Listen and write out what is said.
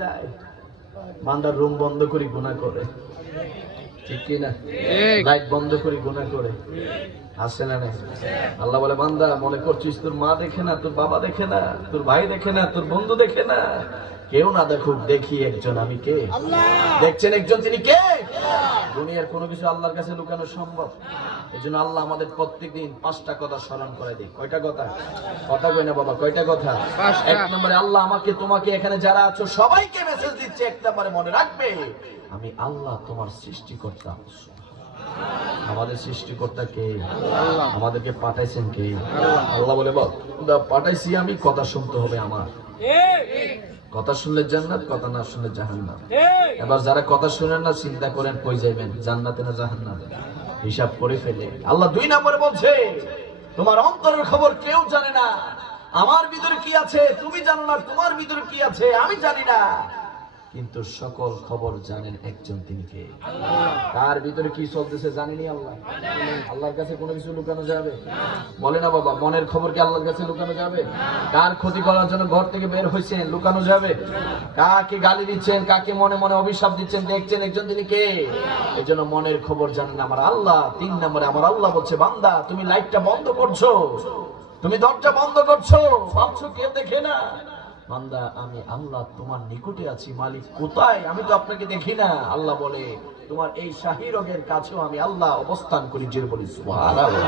যায় বান্দার রুম বন্ধ করে গুনাহ করে, ঠিক কি না? লাইট বন্ধ করে গুনাহ করে, আসে না না? আল্লাহ বলে বান্দা মনে করছিস তোর মা দেখে না, তোর বাবা দেখে না, তোর ভাই দেখে না, তোর বন্ধু দেখে না, কেউ না দেখুক, দেখি একজন আমি কে। দেখছেন একজন, তিনি কে? দুনিয়ার কোনো কিছু আল্লাহর কাছে লুকানো সম্ভব? এই জন্য আল্লাহ আমাদের প্রত্যেকদিন 5টা কথা স্মরণ করে দিই। কয়টা কথা? কথা কই না বাবা, কয়টা কথা? 1 নম্বরে আল্লাহ আমাকে তোমাকে এখানে যারা আছো সবাইকে মেসেজ দিচ্ছে, 1 নম্বরে মনে রাখবে আমি আল্লাহ তোমার সৃষ্টিকর্তা। আমাদের সৃষ্টিকর্তা কে? আমাদেরকে পাঠাইছেন কে? আল্লাহ বলে পাঠাইছি আমি, কথা শুনতে হবে আমার। কথা শুনলে জান্নাত, কথা না শুনলে জাহান্নাম। এবার যারা কথা শুনেন না, চিন্তা করেন কই যাবেন, জান্নাতে না জাহান্নামে? হিসাব করে ফেলে আল্লাহ 2 নম্বরে বলছে তোমার অন্তরের খবর কেউ জানে না। আমার ভিতরে কি আছে তুমি জানো না, তোমার ভিতরে কি আছে আমি জানি না, কিন্তু সকল খবর জানেন একজন, তিনি কে? তার ভিতরে কি চলতেছে জানেনি আল্লাহ। আল্লাহর কাছে কোনো কিছু লুকানো যাবে? বলে না বাবা, মনের খবর কি আল্লাহর কাছে লুকানো যাবে? কার ক্ষতি করার জন্য ঘর থেকে বের হয়েছেন, লুকানো যাবে? কাকে গালি দিচ্ছেন, কাকে মনে মনে অভিশাপ দিচ্ছেন, দেখছেন একজন, তিনি কে? এই জন্য মনের খবর জানেন আমার আল্লাহ। 3 নম্বরে আমার আল্লাহ বলছে বান্দা তুমি লাইটটা বন্ধ করছো, তুমি দরজা বন্ধ করছো, ভাবছো কেউ দেখে না। বান্দা আমি আল্লাহ তোমার নিকটে আছি, মালিক কোথায়? আমি তো আপনাকে দেখি না। আল্লাহ বলে তোমার এই শাহী রোগের কাছেও আমি আল্লাহ অবস্থান করি। জোরে বলি সুবহানাল্লাহ।